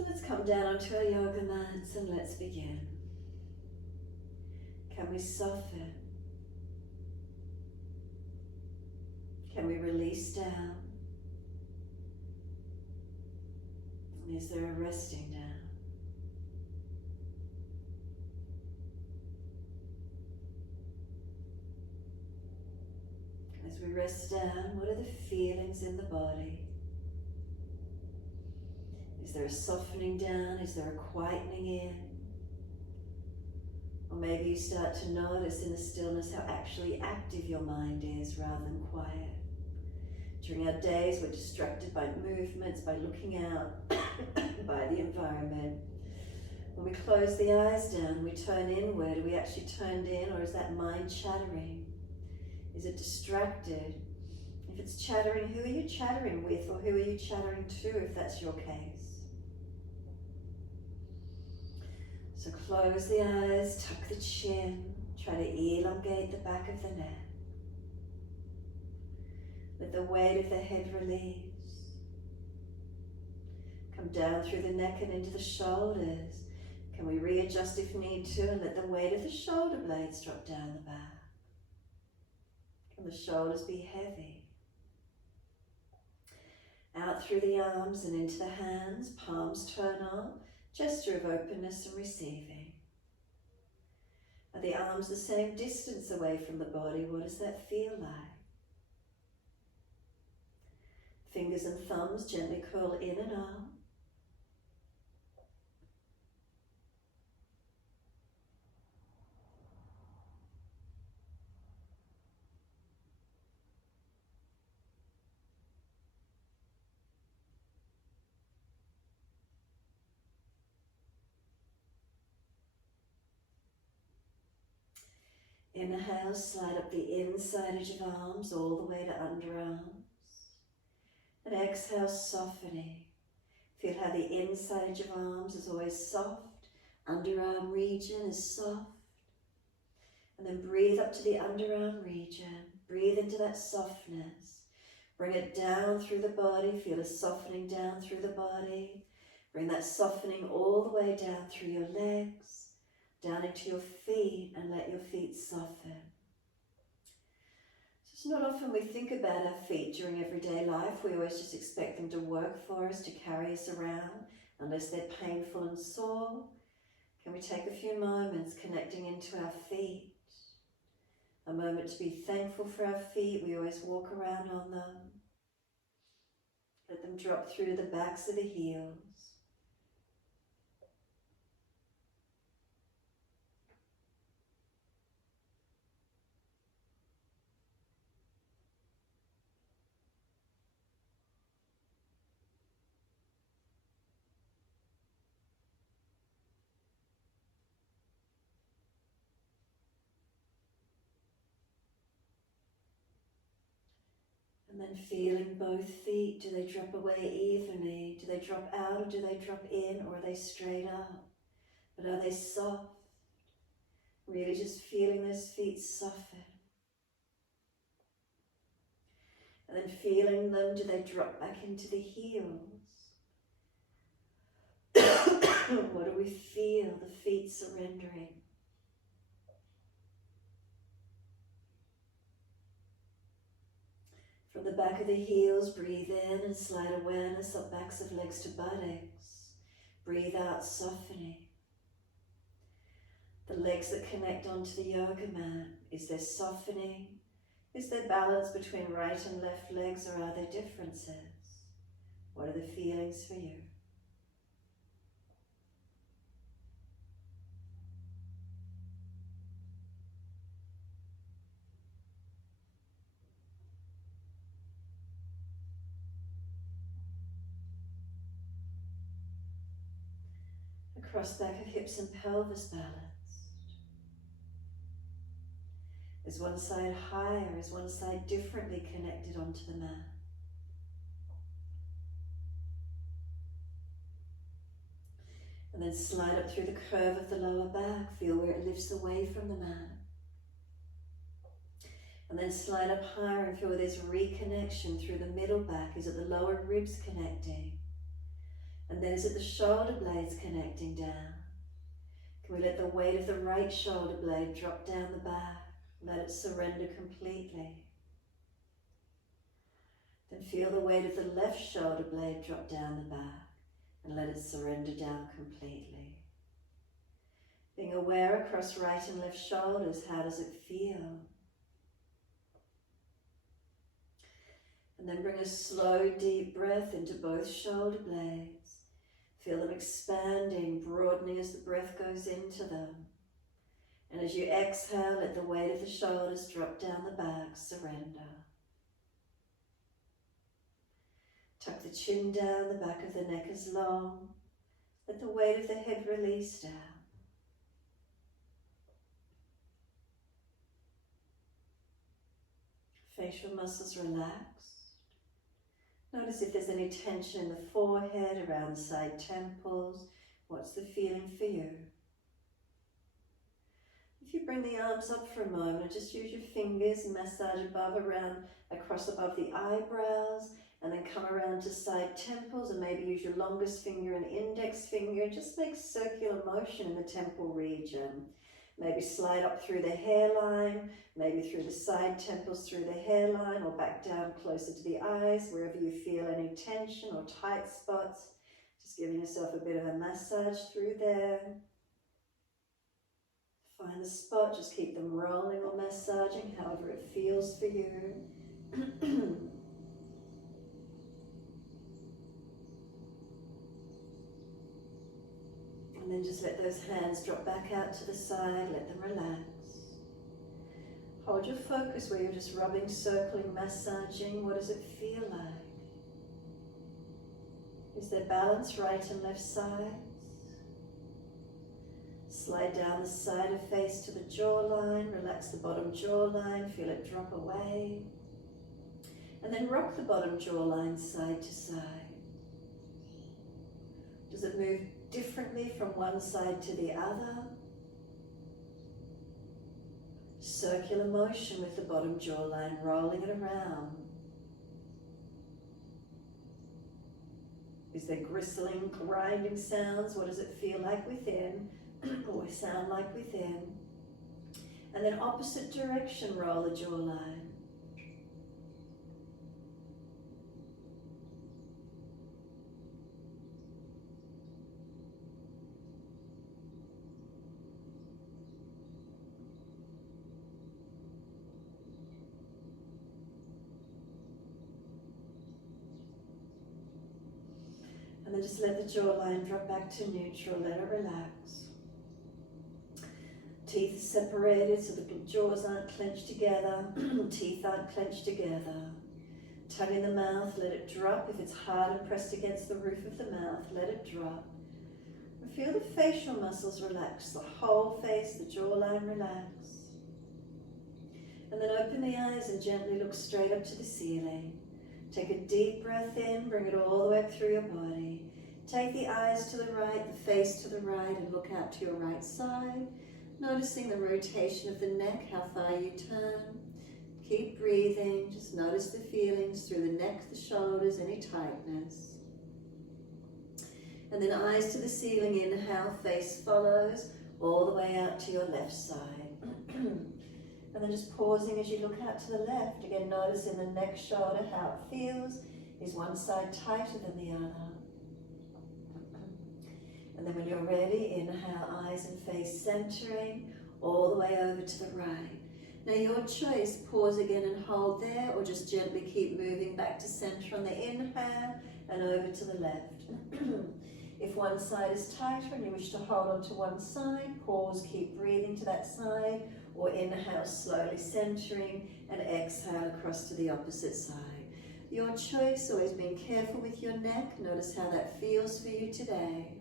So let's come down onto our yoga mats and let's begin. Can we soften? Can we release down? And is there a resting down? As we rest down, what are the feelings in the body? Is there a softening down? Is there a quietening in? Or maybe you start to notice in the stillness how actually active your mind is rather than quiet. During our days, we're distracted by movements, by looking out, by the environment. When we close the eyes down, we turn inward. Are we actually turned in, or is that mind chattering? Is it distracted? If it's chattering, who are you chattering with, or who are you chattering to if that's your case? So close the eyes, tuck the chin, try to elongate the back of the neck. Let the weight of the head release. Come down through the neck and into the shoulders. Can we readjust if need to and let the weight of the shoulder blades drop down the back? Can the shoulders be heavy? Out through the arms and into the hands, palms turn on. Gesture of openness and receiving. Are the arms the same distance away from the body? What does that feel like? Fingers and thumbs gently curl in and out. Inhale, slide up the inside edge of arms all the way to underarms. And exhale, softening. Feel how the inside edge of arms is always soft. Underarm region is soft. And then breathe up to the underarm region. Breathe into that softness. Bring it down through the body. Feel a softening down through the body. Bring that softening all the way down through your legs, down into your feet, and let your feet soften. So it's not often we think about our feet during everyday life. We always just expect them to work for us, to carry us around, unless they're painful and sore. Can we take a few moments connecting into our feet? A moment to be thankful for our feet. We always walk around on them. Let them drop through the backs of the heels. And then feeling both feet, do they drop away evenly? Do they drop out, or do they drop in, or are they straight up? But are they soft? Really just feeling those feet soften. And then feeling them, do they drop back into the heels? What do we feel? The feet surrendering. From the back of the heels, breathe in and slide awareness up backs of legs to buttocks. Breathe out, softening. The legs that connect onto the yoga mat, is there softening? Is there balance between right and left legs, or are there differences? What are the feelings for you? Across back of hips and pelvis balanced. Is one side higher? Is one side differently connected onto the mat? And then slide up through the curve of the lower back. Feel where it lifts away from the mat. And then slide up higher and feel where there's reconnection through the middle back. Is it the lower ribs connecting? And then is it the shoulder blades connecting down? Can we let the weight of the right shoulder blade drop down the back? Let it surrender completely. Then feel the weight of the left shoulder blade drop down the back and let it surrender down completely. Being aware across right and left shoulders, how does it feel? And then bring a slow, deep breath into both shoulder blades. Feel them expanding, broadening as the breath goes into them. And as you exhale, let the weight of the shoulders drop down the back, surrender. Tuck the chin down, the back of the neck is long. Let the weight of the head release down. Facial muscles relaxed. Notice if there's any tension in the forehead, around the side temples. What's the feeling for you? If you bring the arms up for a moment and just use your fingers and massage across above the eyebrows, and then come around to side temples and maybe use your longest finger and index finger. Just make circular motion in the temple region. Maybe slide up through the hairline, maybe through the side temples, through the hairline, or back down closer to the eyes, wherever you feel any tension or tight spots. Just giving yourself a bit of a massage through there. Find the spot, just keep them rolling or massaging, however it feels for you. And then just let those hands drop back out to the side, let them relax. Hold your focus where you're just rubbing, circling, massaging. What does it feel like? Is there balance right and left sides? Slide down the side of face to the jawline, relax the bottom jawline, feel it drop away. And then rock the bottom jawline side to side. Does it move differently from one side to the other? Circular motion with the bottom jawline, rolling it around. Is there gristling, grinding sounds? What does it feel like within? Or sound like within? And then opposite direction, roll the jawline. And then just let the jawline drop back to neutral, let it relax. Teeth separated so the jaws aren't clenched together, teeth aren't clenched together. Tongue in the mouth, let it drop. If it's hard and pressed against the roof of the mouth, let it drop. And feel the facial muscles relax, the whole face, the jawline relax. And then open the eyes and gently look straight up to the ceiling. Take a deep breath in, bring it all the way up through your body. Take the eyes to the right, the face to the right, and look out to your right side. Noticing the rotation of the neck, how far you turn. Keep breathing, just notice the feelings through the neck, the shoulders, any tightness. And then eyes to the ceiling, inhale, face follows, all the way out to your left side. And then just pausing as you look out to the left. Again, noticing the neck, shoulder, how it feels. Is one side tighter than the other? And then when you're ready, inhale, eyes and face centering, all the way over to the right. Now your choice, pause again and hold there, or just gently keep moving back to center on the inhale and over to the left. If one side is tighter and you wish to hold on to one side, pause, keep breathing to that side, or inhale, slowly centering, and exhale across to the opposite side. Your choice, always being careful with your neck. Notice how that feels for you today.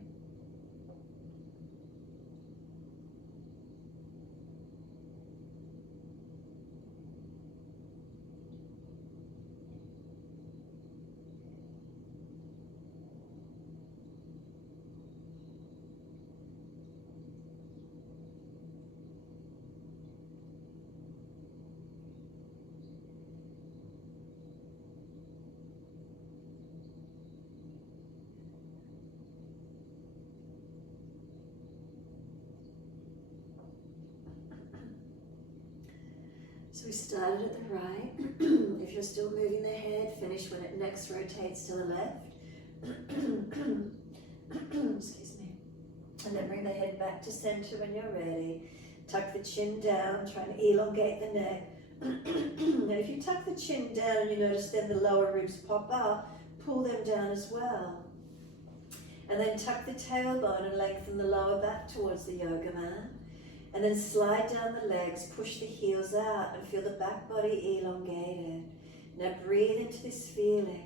So we started at the right. If you're still moving the head, finish when it next rotates to the left. Excuse me. And then bring the head back to center when you're ready. Tuck the chin down, try and elongate the neck. And if you tuck the chin down and you notice then the lower ribs pop up, pull them down as well. And then tuck the tailbone and lengthen the lower back towards the yoga mat. And then slide down the legs, push the heels out and feel the back body elongated. Now breathe into this feeling.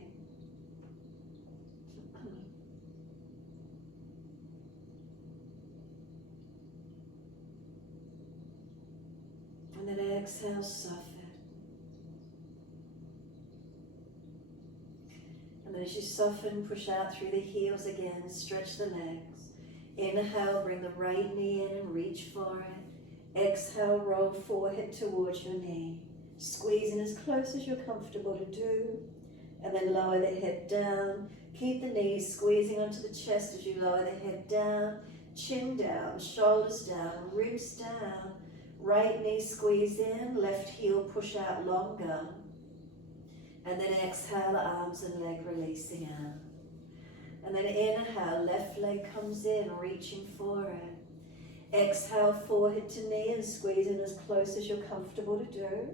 And then exhale, soften. And then as you soften, push out through the heels again, stretch the legs. Inhale, bring the right knee in and reach for it. Exhale, roll forehead towards your knee. Squeeze in as close as you're comfortable to do. And then lower the head down. Keep the knees squeezing onto the chest as you lower the head down. Chin down, shoulders down, ribs down. Right knee squeeze in, left heel push out longer. And then exhale, arms and leg releasing out. And then inhale, left leg comes in, reaching for it. Exhale, forehead to knee and squeeze in as close as you're comfortable to do.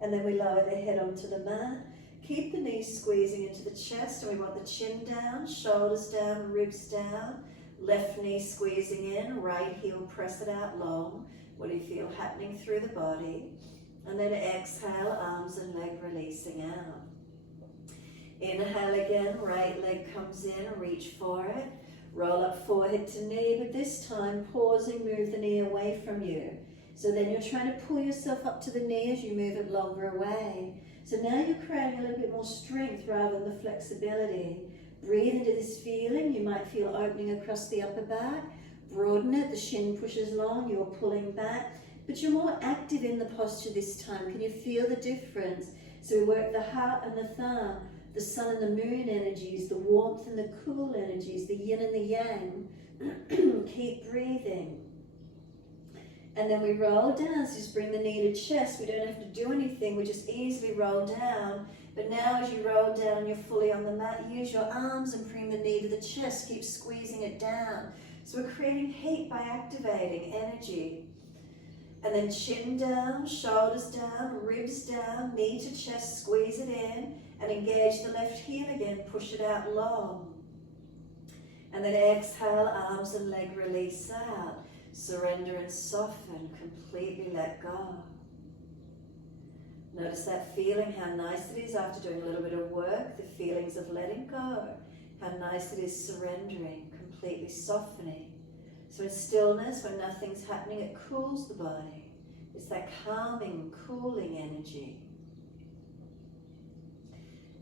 And then we lower the head onto the mat. Keep the knees squeezing into the chest, and we want the chin down, shoulders down, ribs down. Left knee squeezing in, right heel press it out long. What do you feel happening through the body? And then exhale, arms and leg releasing out. Inhale again, right leg comes in, reach for it. Roll up forehead to knee, but this time pausing, move the knee away from you. So then you're trying to pull yourself up to the knee as you move it longer away. So now you're creating a little bit more strength rather than the flexibility. Breathe into this feeling. You might feel opening across the upper back. Broaden it, the shin pushes long, you're pulling back. But you're more active in the posture this time. Can you feel the difference? So we work the heart and the thumb. The sun and the moon energies, the warmth and the cool energies, the yin and the yang. Keep breathing. And then we roll down, so just bring the knee to chest. We don't have to do anything, we just easily roll down. But now as you roll down and you're fully on the mat, use your arms and bring the knee to the chest. Keep squeezing it down. So we're creating heat by activating energy. And then chin down, shoulders down, ribs down, knee to chest, squeeze it in. And engage the left heel again, push it out long. And then exhale, arms and leg release out. Surrender and soften, completely let go. Notice that feeling, how nice it is after doing a little bit of work, the feelings of letting go. How nice it is surrendering, completely softening. So in stillness, when nothing's happening, it cools the body. It's that calming, cooling energy.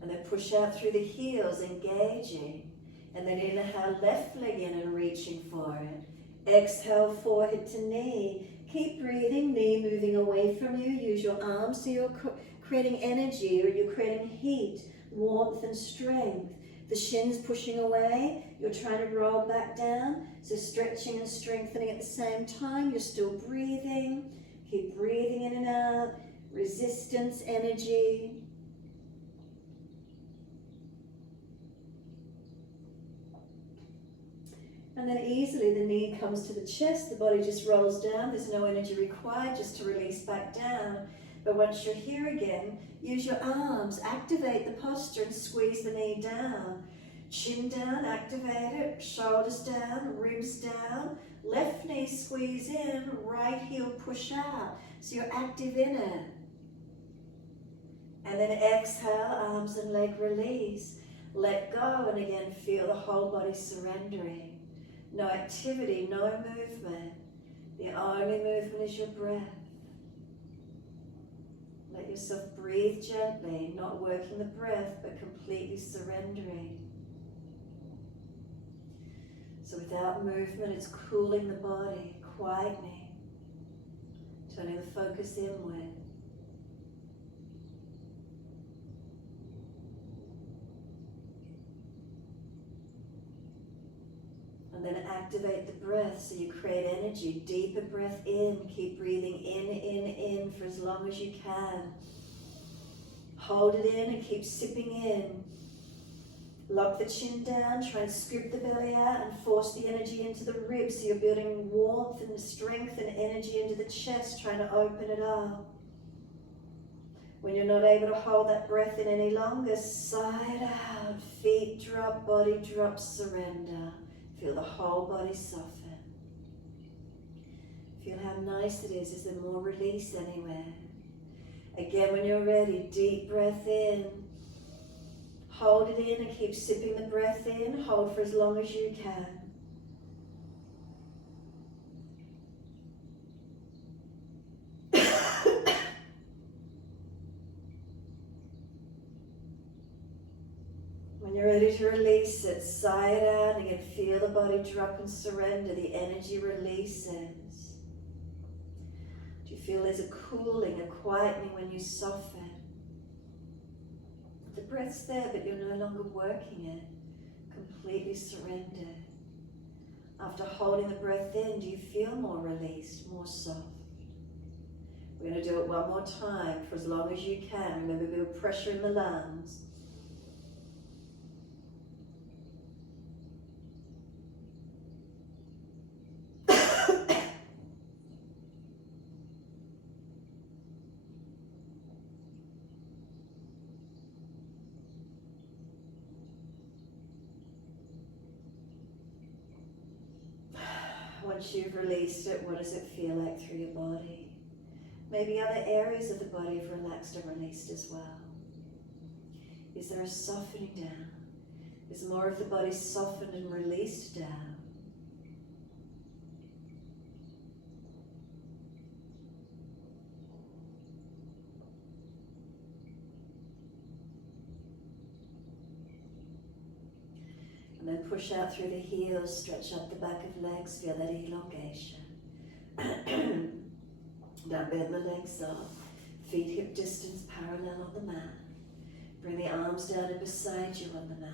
And then push out through the heels, engaging. And then inhale, left leg in and reaching for it. Exhale, forehead to knee. Keep breathing, knee moving away from you. Use your arms so you're creating energy, or you're creating heat, warmth and strength. The shins pushing away. You're trying to roll back down. So stretching and strengthening at the same time. You're still breathing. Keep breathing in and out. Resistance, energy. And then easily the knee comes to the chest, the body just rolls down, there's no energy required just to release back down. But once you're here again, use your arms, activate the posture and squeeze the knee down. Chin down, activate it, shoulders down, ribs down, left knee squeeze in, right heel push out. So you're active in it. And then exhale, arms and leg release. Let go, and again feel the whole body surrendering. No activity, no movement. The only movement is your breath. Let yourself breathe gently, not working the breath, but completely surrendering. So without movement, it's cooling the body, quietening, turning the focus inward. And then activate the breath so you create energy. Deeper breath in. Keep breathing in for as long as you can. Hold it in and keep sipping in. Lock the chin down, try and scoop the belly out and force the energy into the ribs so you're building warmth and strength and energy into the chest, trying to open it up. When you're not able to hold that breath in any longer, sigh it out. Feet drop, body drops, surrender. Feel the whole body soften. Feel how nice it is. Is there more release anywhere? Again, when you're ready, deep breath in. Hold it in and keep sipping the breath in. Hold for as long as you can. When you're ready to release it, sigh it out and again feel the body drop and surrender. The energy releases. Do you feel there's a cooling, a quietening when you soften? The breath's there, but you're no longer working it. Completely surrendered. After holding the breath in, do you feel more released, more soft? We're going to do it one more time for as long as you can. Remember, build pressure in the lungs. Once you've released it, what does it feel like through your body? Maybe other areas of the body have relaxed and released as well. Is there a softening down? Is more of the body softened and released down? And then push out through the heels, stretch up the back of legs, feel that elongation. Now bend the legs up, feet hip distance parallel on the mat. Bring the arms down and beside you on the mat.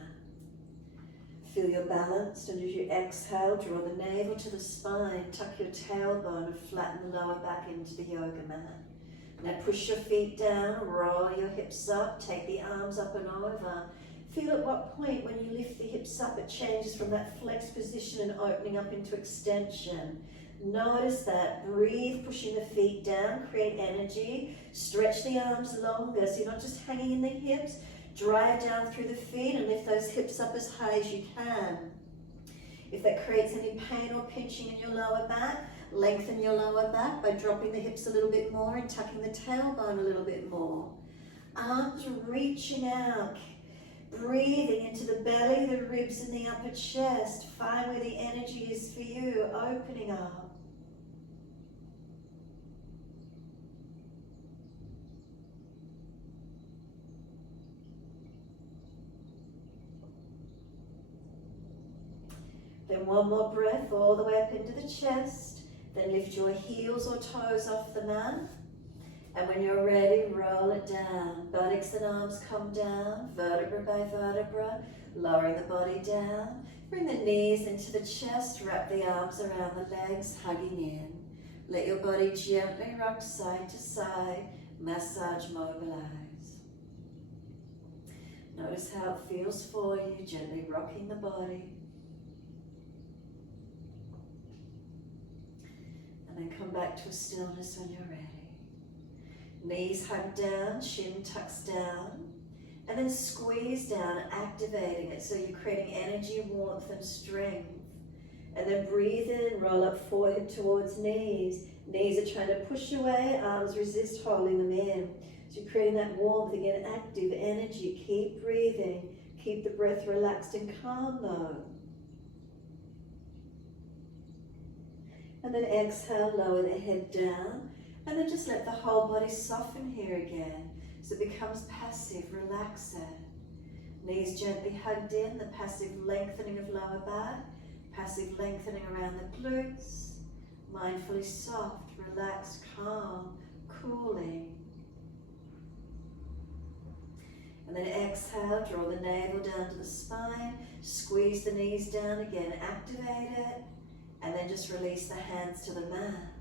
Feel you're balanced, and as you exhale, draw the navel to the spine, tuck your tailbone and flatten the lower back into the yoga mat. Now push your feet down, roll your hips up, take the arms up and over. Feel at what point when you lift the hips up, it changes from that flexed position and opening up into extension. Notice that. Breathe, pushing the feet down, create energy. Stretch the arms longer so you're not just hanging in the hips. Drive down through the feet and lift those hips up as high as you can. If that creates any pain or pinching in your lower back, lengthen your lower back by dropping the hips a little bit more and tucking the tailbone a little bit more. Arms reaching out. Breathing into the belly, the ribs and the upper chest. Find where the energy is for you, opening up. Then one more breath all the way up into the chest. Then lift your heels or toes off the mat. And when you're ready, roll it down. Buttocks and arms come down, vertebra by vertebra, lowering the body down. Bring the knees into the chest, wrap the arms around the legs, hugging in. Let your body gently rock side to side, massage, mobilize. Notice how it feels for you, gently rocking the body. And then come back to a stillness when you're ready. Knees hug down, chin tucks down, and then squeeze down, activating it so you're creating energy, warmth and strength. And then breathe in, roll up forehead towards knees. Knees are trying to push away, arms resist holding them in. So you're creating that warmth, again, active energy. Keep breathing, keep the breath relaxed and calm though. And then exhale, lower the head down. And then just let the whole body soften here again. So it becomes passive, relax it. Knees gently hugged in, the passive lengthening of lower back, passive lengthening around the glutes. Mindfully soft, relaxed, calm, cooling. And then exhale, draw the navel down to the spine, squeeze the knees down again, activate it, and then just release the hands to the mat.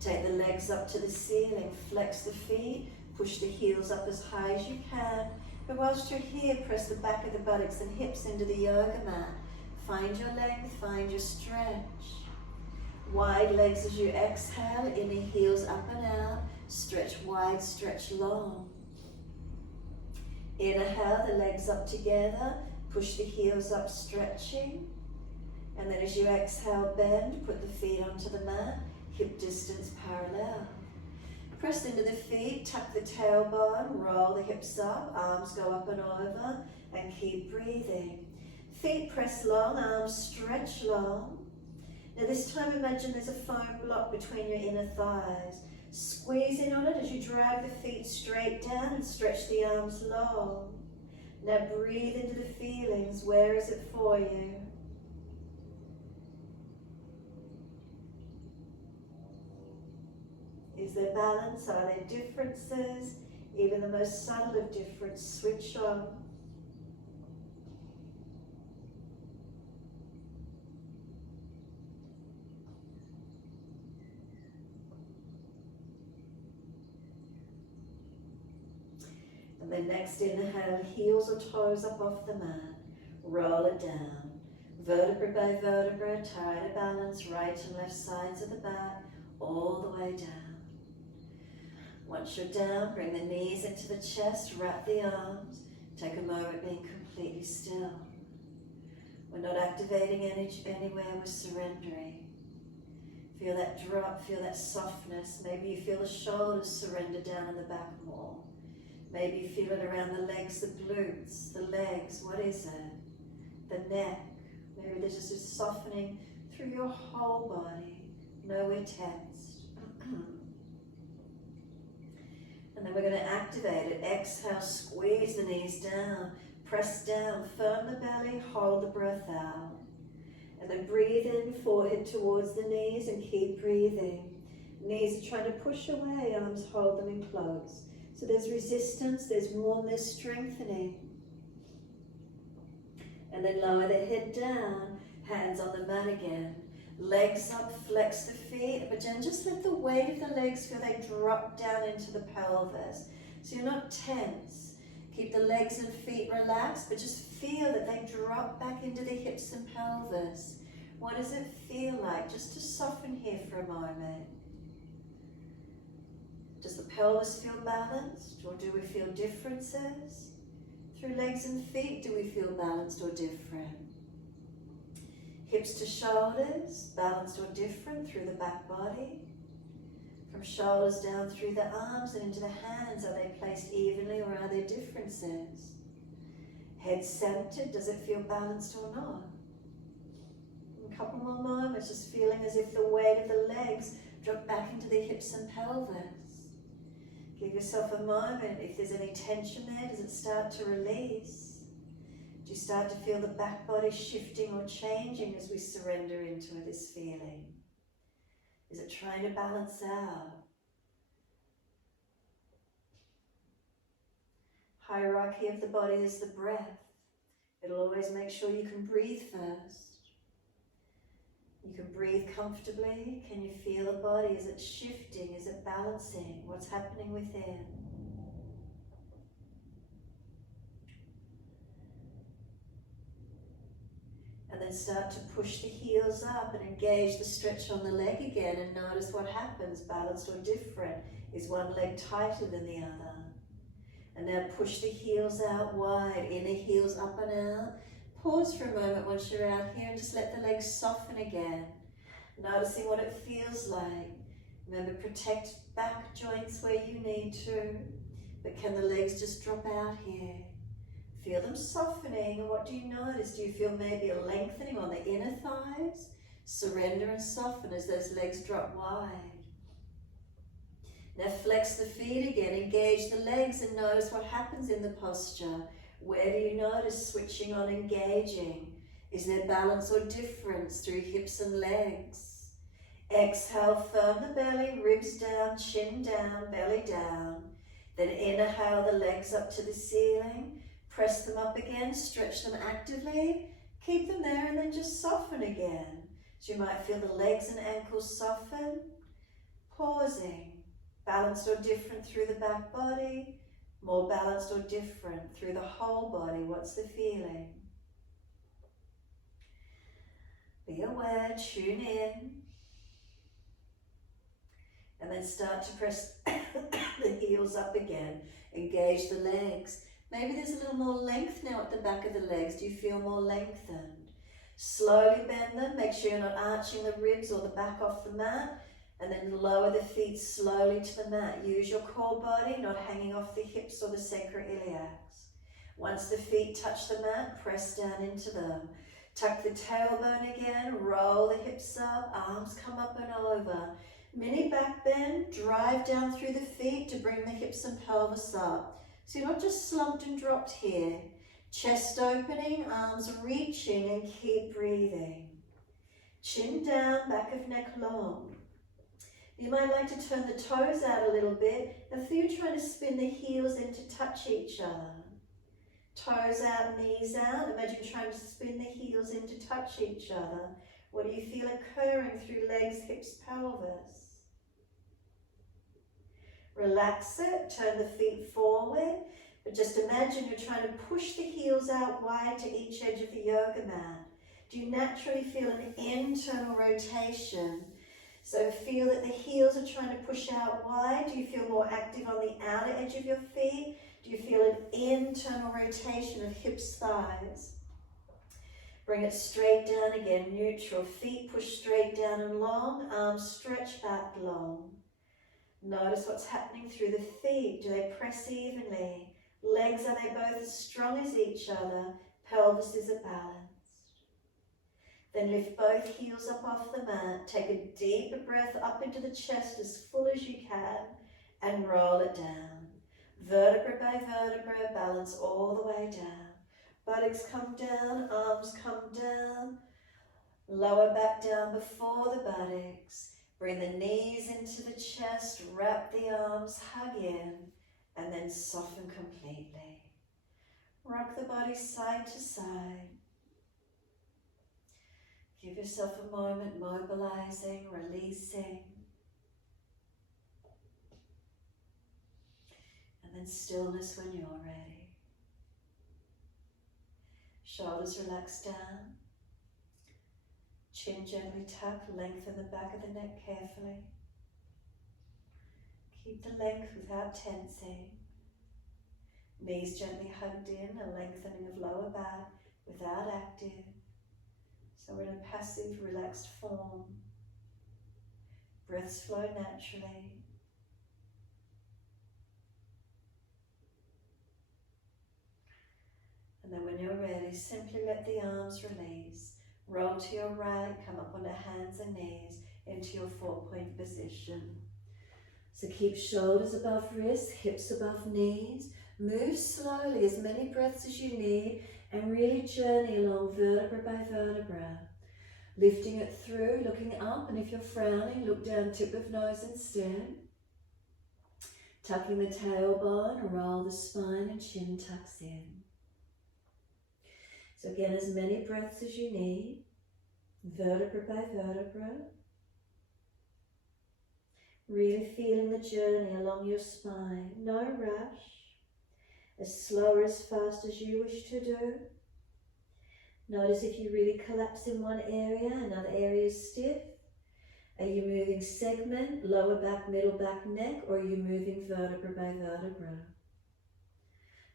Take the legs up to the ceiling, flex the feet, push the heels up as high as you can. But whilst you're here, press the back of the buttocks and hips into the yoga mat. Find your length, find your stretch. Wide legs as you exhale, inner heels up and out, stretch wide, stretch long. Inhale, the legs up together, push the heels up, stretching. And then as you exhale, bend, put the feet onto the mat, hip distance parallel. Press into the feet, tuck the tailbone, roll the hips up, arms go up and over, and keep breathing. Feet press long, arms stretch long. Now this time imagine there's a foam block between your inner thighs. Squeeze in on it as you drag the feet straight down and stretch the arms long. Now breathe into the feelings. Where is it for you? Is there balance? Are there differences? Even the most subtle of difference, switch on. And then next inhale, heels or toes up off the mat. Roll it down. Vertebra by vertebra, try to balance right and left sides of the back, all the way down. Once you're down, bring the knees into the chest, wrap the arms. Take a moment being completely still. We're not activating anywhere, we're surrendering. Feel that drop, feel that softness. Maybe you feel the shoulders surrender down in the back more. Maybe you feel it around the legs, the glutes, the legs, what is it? The neck. Maybe there's just a softening through your whole body, nowhere tensed. And then we're going to activate it. Exhale, squeeze the knees down, press down, firm the belly, hold the breath out. And then breathe in, forehead towards the knees, and keep breathing. Knees are trying to push away, arms hold them in close. So there's resistance, there's warmness, strengthening. And then lower the head down, hands on the mat again. Legs up, flex the feet, but then just let the weight of the legs feel they drop down into the pelvis. So you're not tense. Keep the legs and feet relaxed, but just feel that they drop back into the hips and pelvis. What does it feel like? Just to soften here for a moment. Does the pelvis feel balanced, or do we feel differences? Through legs and feet, do we feel balanced or different? Hips to shoulders, balanced or different through the back body. From shoulders down through the arms and into the hands, are they placed evenly or are there differences? Head centered, does it feel balanced or not? A couple more moments, just feeling as if the weight of the legs drop back into the hips and pelvis. Give yourself a moment. If there's any tension there, does it start to release? Do you start to feel the back body shifting or changing as we surrender into this feeling? Is it trying to balance out? Hierarchy of the body is the breath. It'll always make sure you can breathe first. You can breathe comfortably. Can you feel the body? Is it shifting? Is it balancing? What's happening within? And then start to push the heels up and engage the stretch on the leg again, and notice what happens, balanced or different. Is one leg tighter than the other? And now push the heels out wide, inner heels up and out. Pause for a moment once you're out here and just let the legs soften again. Noticing what it feels like. Remember, protect back joints where you need to. But can the legs just drop out here? Feel them softening, and what do you notice? Do you feel maybe a lengthening on the inner thighs? Surrender and soften as those legs drop wide. Now flex the feet again, engage the legs and notice what happens in the posture. Where do you notice switching on, engaging? Is there balance or difference through hips and legs? Exhale, firm the belly, ribs down, chin down, belly down. Then inhale the legs up to the ceiling. Press them up again, stretch them actively, keep them there and then just soften again. So you might feel the legs and ankles soften, pausing, balanced or different through the back body, more balanced or different through the whole body. What's the feeling? Be aware, tune in, and then start to press the heels up again. Engage the legs. Maybe there's a little more length now at the back of the legs. Do you feel more lengthened? Slowly bend them. Make sure you're not arching the ribs or the back off the mat. And then lower the feet slowly to the mat. Use your core body, not hanging off the hips or the sacroiliacs. Once the feet touch the mat, press down into them. Tuck the tailbone again, roll the hips up, arms come up and over. Mini back bend, drive down through the feet to bring the hips and pelvis up. So you're not just slumped and dropped here. Chest opening, arms reaching, and keep breathing. Chin down, back of neck long. You might like to turn the toes out a little bit and feel you're trying to spin the heels in to touch each other. Toes out, knees out. Imagine trying to spin the heels in to touch each other. What do you feel occurring through legs, hips, pelvis? Relax it, turn the feet forward, but just imagine you're trying to push the heels out wide to each edge of the yoga mat. Do you naturally feel an internal rotation? So feel that the heels are trying to push out wide. Do you feel more active on the outer edge of your feet? Do you feel an internal rotation of hips, thighs? Bring it straight down again, neutral. Feet push straight down and long, arms stretch back long. Notice what's happening through the feet. Do they press evenly? Legs, are they both as strong as each other? Pelvis, is it balanced? Then lift both heels up off the mat. Take a deeper breath up into the chest as full as you can and roll it down. Vertebra by vertebra, balance all the way down. Buttocks come down, arms come down. Lower back down before the buttocks. Bring the knees into the chest, wrap the arms, hug in, and then soften completely. Rock the body side to side. Give yourself a moment, mobilizing, releasing. And then stillness when you're ready. Shoulders relax down. Chin gently tucked, lengthen the back of the neck carefully. Keep the length without tensing. Knees gently hugged in, a lengthening of lower back without active. So we're in a passive, relaxed form. Breaths flow naturally. And then when you're ready, simply let the arms release. Roll to your right, come up onto hands and knees into your 4-point position. So keep shoulders above wrists, hips above knees. Move slowly, as many breaths as you need, and really journey along vertebra by vertebra. Lifting it through, looking up, and if you're frowning, look down tip of nose instead. Tucking the tailbone, roll the spine and chin tucks in. So again, as many breaths as you need, vertebra by vertebra. Really feeling the journey along your spine, no rush, as slow or as fast as you wish to do. Notice if you really collapse in one area, another area is stiff. Are you moving segment, lower back, middle back, neck, or are you moving vertebra by vertebra?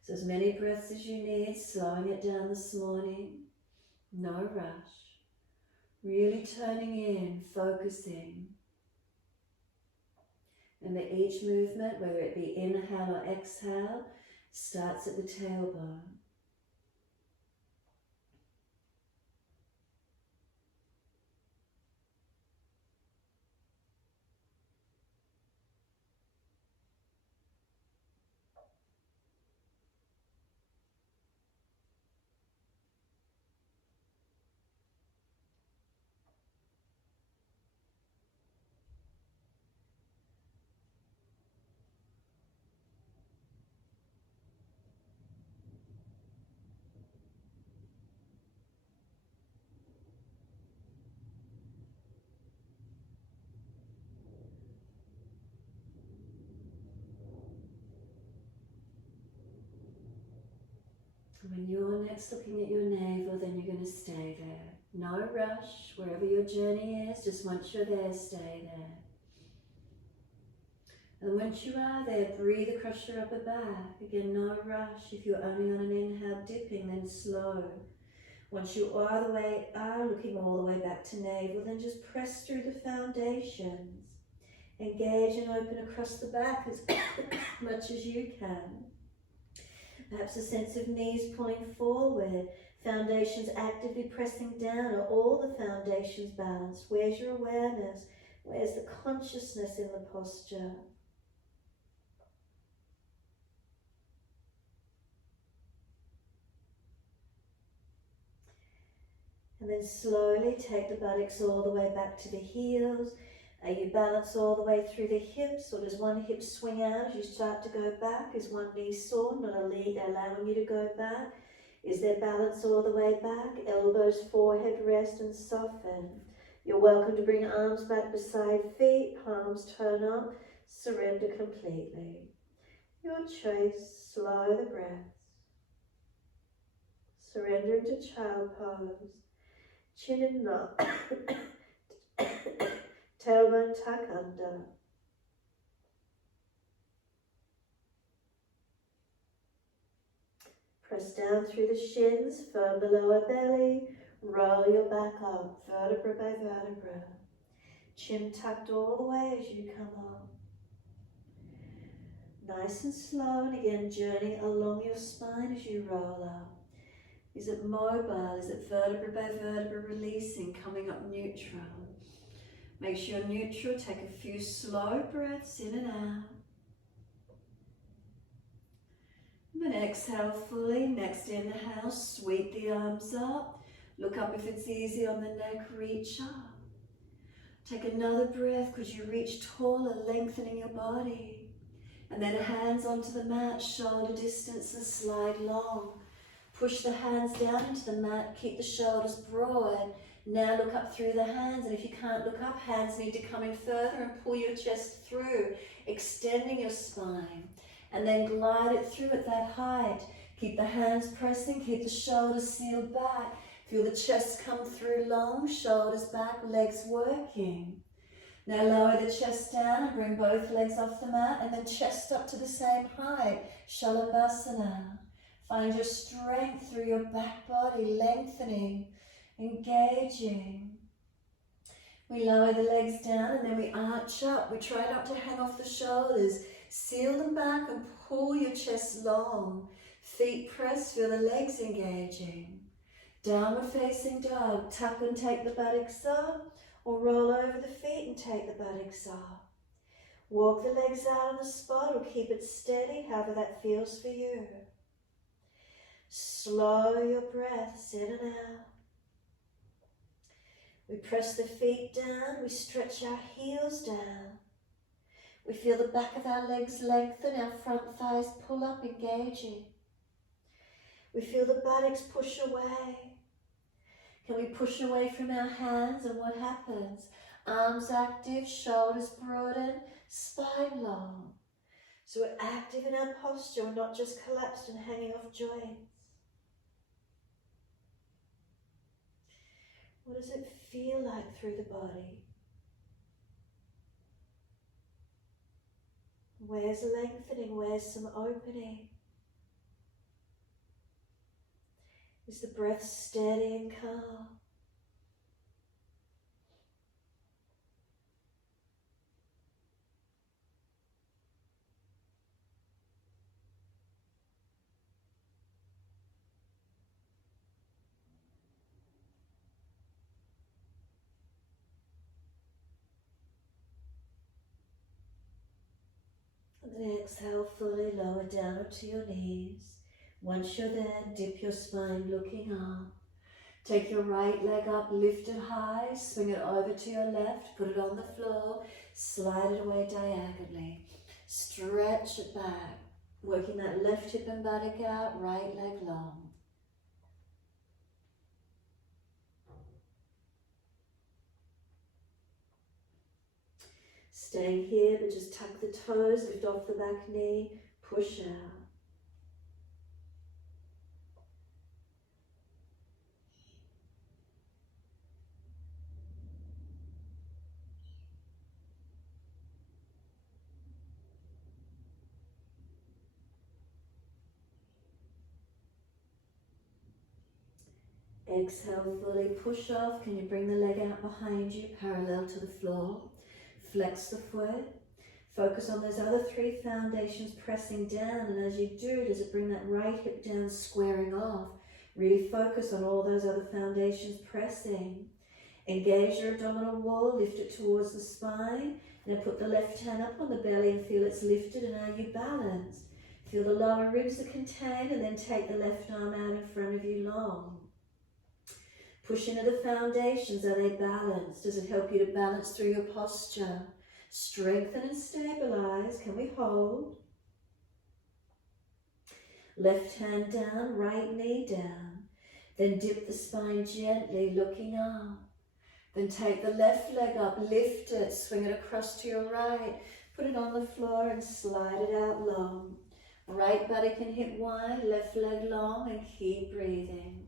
So as many breaths as you need, slowing it down this morning, no rush. Really turning in, focusing. And that each movement, whether it be inhale or exhale, starts at the tailbone. When you're next looking at your navel, then you're going to stay there. No rush. Wherever your journey is, just once you're there, stay there. And once you are there, breathe across your upper back. Again, no rush. If you're only on an inhale, dipping, then slow. Once you are looking all the way back to navel, then just press through the foundations. Engage and open across the back as much as you can. Perhaps a sense of knees pulling forward, foundations actively pressing down. Are all the foundations balanced? Where's your awareness? Where's the consciousness in the posture? And then slowly take the buttocks all the way back to the heels. Are you balanced all the way through the hips, or does one hip swing out as you start to go back? Is one knee sore, not allowing you to go back? Is there balance all the way back? Elbows, forehead, rest and soften. You're welcome to bring arms back beside feet, palms turn up, surrender completely. Your choice, slow the breath. Surrender into child pose. Chin and knot. Tailbone tuck under. Press down through the shins, firm the lower belly. Roll your back up, vertebra by vertebra. Chin tucked all the way as you come up. Nice and slow, and again journey along your spine as you roll up. Is it mobile? Is it vertebra by vertebra releasing, coming up neutral? Make sure you're neutral. Take a few slow breaths in and out. And then exhale fully. Next inhale, sweep the arms up. Look up if it's easy on the neck, reach up. Take another breath because you reach taller, lengthening your body. And then hands onto the mat, shoulder distance and slide long. Push the hands down into the mat, keep the shoulders broad. Now look up through the hands, and if you can't look up, hands need to come in further and pull your chest through, extending your spine. And then glide it through at that height. Keep the hands pressing, keep the shoulders sealed back. Feel the chest come through long, shoulders back, legs working. Now lower the chest down and bring both legs off the mat, and then chest up to the same height, Shalabhasana. Find your strength through your back body, lengthening, engaging. We lower the legs down and then we arch up. We try not to hang off the shoulders. Seal them back and pull your chest long. Feet press, feel the legs engaging. Downward facing dog. Tuck and take the buttocks up, or roll over the feet and take the buttocks up. Walk the legs out on the spot or keep it steady, however that feels for you. Slow your breaths in and out. We press the feet down, we stretch our heels down. We feel the back of our legs lengthen, our front thighs pull up, engaging. We feel the buttocks push away. Can we push away from our hands, and what happens? Arms active, shoulders broaden, spine long. So we're active in our posture, we're not just collapsed and hanging off joints. What does it feel like through the body? Where's lengthening? Where's some opening? Is the breath steady and calm? And then exhale fully, lower down onto your knees. Once you're there, dip your spine looking up. Take your right leg up, lift it high, swing it over to your left, put it on the floor, slide it away diagonally. Stretch it back, working that left hip and buttock out, right leg long. Staying here, but just tuck the toes, lift off the back knee, push out. Exhale, fully push off. Can you bring the leg out behind you, parallel to the floor? Flex the foot. Focus on those other 3 foundations pressing down, and as you do, does it bring that right hip down, squaring off? Really focus on all those other foundations pressing. Engage your abdominal wall, lift it towards the spine. Now put the left hand up on the belly and feel it's lifted, and now you balance. Feel the lower ribs are contained, and then take the left arm out in front of you long. Push into the foundations. Are they balanced? Does it help you to balance through your posture? Strengthen and stabilize. Can we hold? Left hand down, right knee down. Then dip the spine gently, looking up. Then take the left leg up, lift it, swing it across to your right. Put it on the floor and slide it out long. Right buttock and hip wide, left leg long, and keep breathing.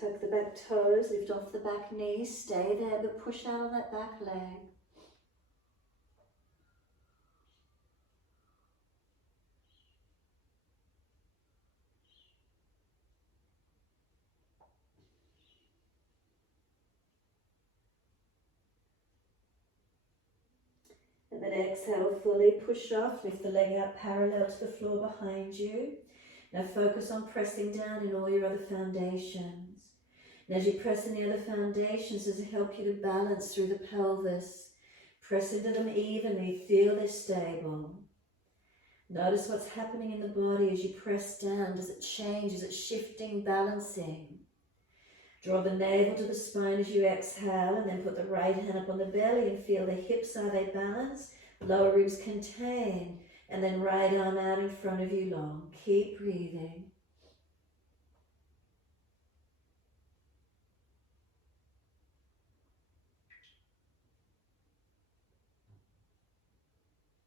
Tuck the back toes, lift off the back knee, stay there, but push out on that back leg. And then exhale, fully push off, lift the leg out parallel to the floor behind you. Now focus on pressing down in all your other foundations. And as you press in the other foundations, does it help you to balance through the pelvis? Press into them evenly, feel they're stable. Notice what's happening in the body as you press down. Does it change? Is it shifting, balancing? Draw the navel to the spine as you exhale, and then put the right hand up on the belly and feel the hips, are they balanced? Lower ribs contained, and then right arm out in front of you long. Keep breathing.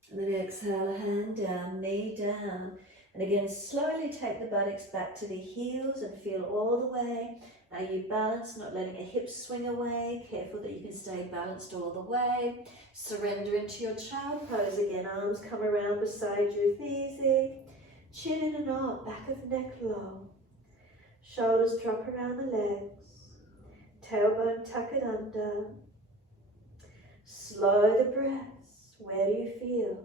And then exhale, a hand down, knee down. And again, slowly take the buttocks back to the heels and feel all the way. Are you balanced, not letting a hip swing away? Careful that you can stay balanced all the way. Surrender into your child pose again. Arms come around beside you if easy. Chin in and up, back of neck long. Shoulders drop around the legs. Tailbone tuck it under. Slow the breaths. Where do you feel?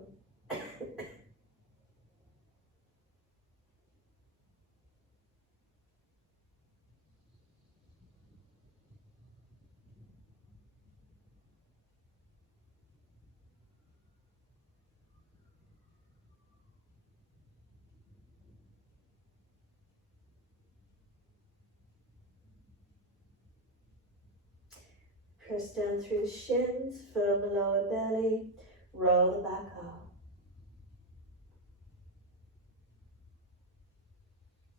Press down through the shins, firm the lower belly, roll the back up.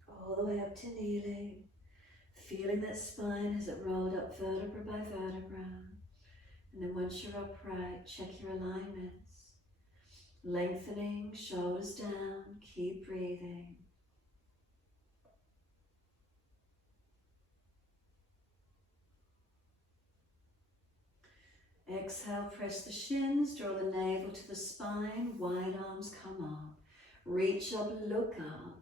All the way up to kneeling, feeling that spine as it rolled up vertebra by vertebra. And then once you're upright, check your alignments. Lengthening, shoulders down, keep breathing. Exhale, press the shins, draw the navel to the spine, wide arms come up. Reach up, look up.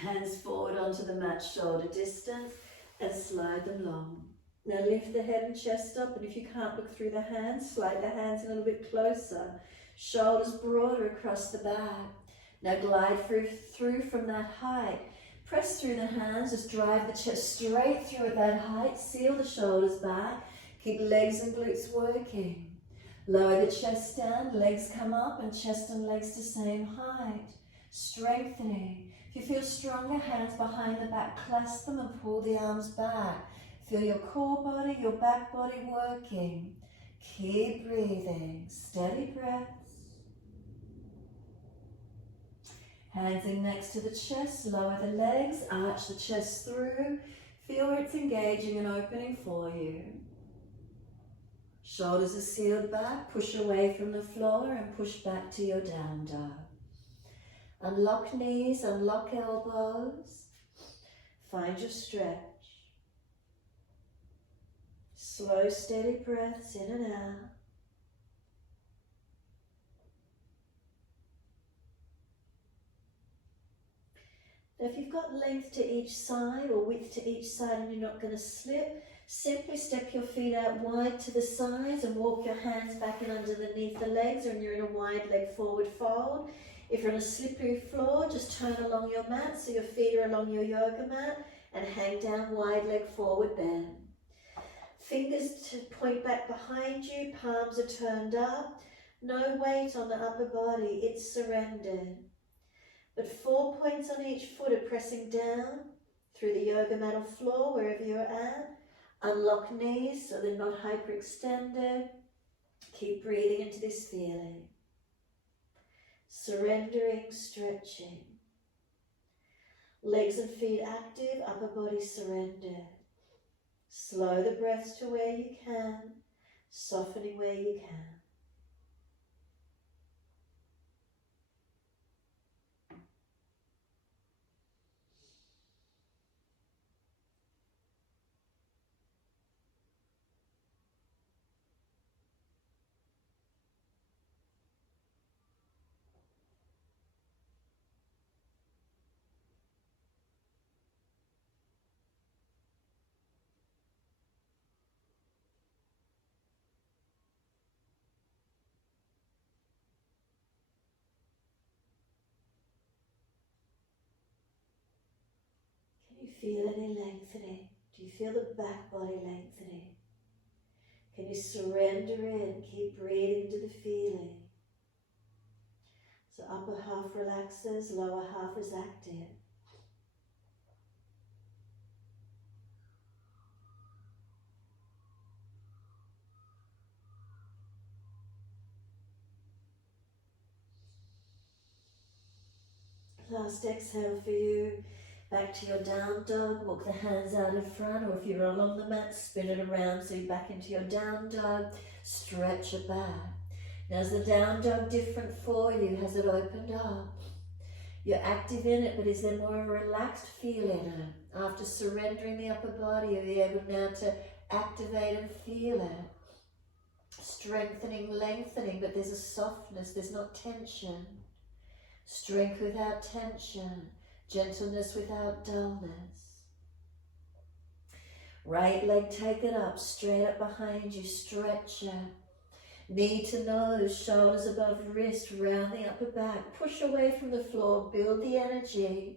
Hands forward onto the mat, shoulder distance, and slide them long. Now lift the head and chest up, and if you can't look through the hands, slide the hands a little bit closer. Shoulders broader across the back. Now glide through from that height. Press through the hands, just drive the chest straight through at that height, seal the shoulders back. Keep legs and glutes working. Lower the chest down, legs come up, and chest and legs to same height. Strengthening. If you feel stronger, hands behind the back, clasp them and pull the arms back. Feel your core body, your back body working. Keep breathing. Steady breaths. Hands in next to the chest, lower the legs, arch the chest through. Feel where it's engaging and opening for you. Shoulders are sealed back, push away from the floor and push back to your down dog. Unlock knees, unlock elbows. Find your stretch. Slow, steady breaths in and out. Now if you've got length to each side or width to each side and you're not going to slip, simply step your feet out wide to the sides and walk your hands back and underneath the legs, or you're in a wide leg forward fold. If you're on a slippery floor, just turn along your mat so your feet are along your yoga mat and hang down wide leg forward bend. Fingers to point back behind you, palms are turned up. No weight on the upper body, it's surrendered. But 4 points on each foot are pressing down through the yoga mat or floor, wherever you're at. Unlock knees so they're not hyperextended. Keep breathing into this feeling. Surrendering, stretching. Legs and feet active, upper body surrendered. Slow the breaths to where you can, softening where you can. Can you feel any lengthening? Do you feel the back body lengthening? Can you surrender in? Keep breathing to the feeling. So upper half relaxes, lower half is active. Last exhale for you. Back to your down dog. Walk the hands out in front, or if you're along the mat, spin it around so you're back into your down dog. Stretch it back. Now is the down dog different for you? Has it opened up? You're active in it, but is there more of a relaxed feel in it? After surrendering the upper body, are you able now to activate and feel it? Strengthening, lengthening, but there's a softness, there's not tension. Strength without tension, gentleness without dullness. Right leg, take it up, straight up behind you, stretch it. Knee to nose, shoulders above wrist, round the upper back. Push away from the floor, build the energy.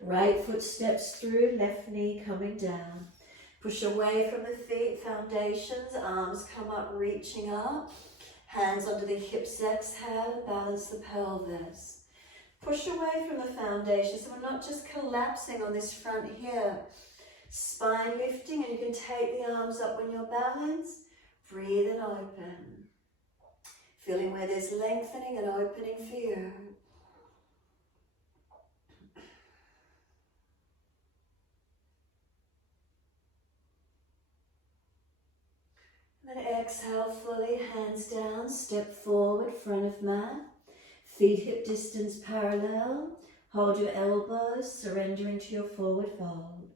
Right foot steps through, left knee coming down. Push away from the feet, foundations, arms come up, reaching up. Hands onto the hips, exhale, and balance the pelvis. Push away from the foundation, so we're not just collapsing on this front hip. Spine lifting, and you can take the arms up when you're balanced. Breathe and open. Feeling where there's lengthening and opening for you. And then exhale fully, hands down, step forward, front of mat. Feet hip distance parallel. Hold your elbows, surrendering to your forward fold.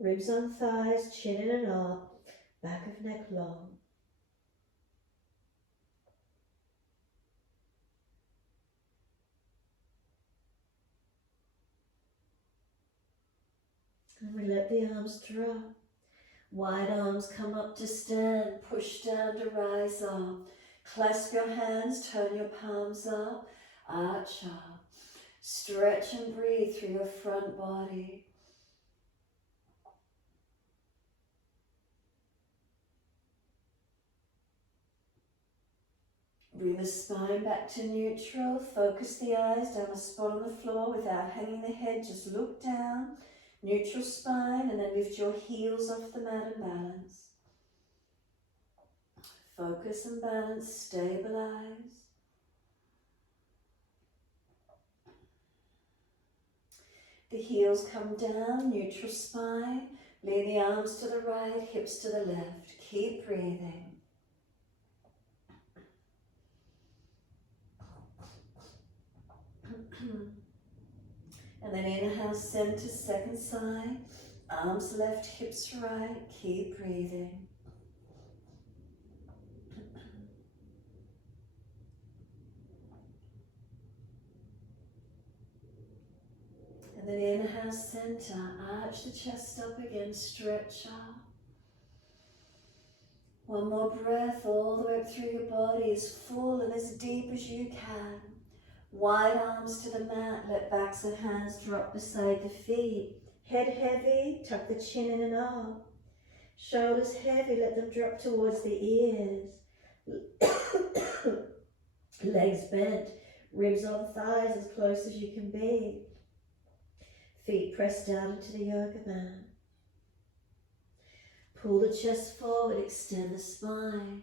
Ribs on thighs, chin in and up, back of neck long. And we let the arms drop. Wide arms come up to stand, push down to rise up. Clasp your hands, turn your palms up, arch up. Stretch and breathe through your front body. Bring the spine back to neutral. Focus the eyes down a spot on the floor without hanging the head. Just look down. Neutral spine, and then lift your heels off the mat and balance. Focus and balance, stabilize. The heels come down, neutral spine. Lean the arms to the right, hips to the left. Keep breathing. And then inhale, center, second side. Arms left, hips right. Keep breathing. And then inhale, center. Arch the chest up again, stretch up. One more breath all the way up through your body, as full and as deep as you can. Wide arms to the mat, let backs and hands drop beside the feet. Head heavy, tuck the chin in and up. Shoulders heavy, let them drop towards the ears. Legs bent, ribs on thighs as close as you can be. Feet pressed down into the yoga mat. Pull the chest forward, extend the spine.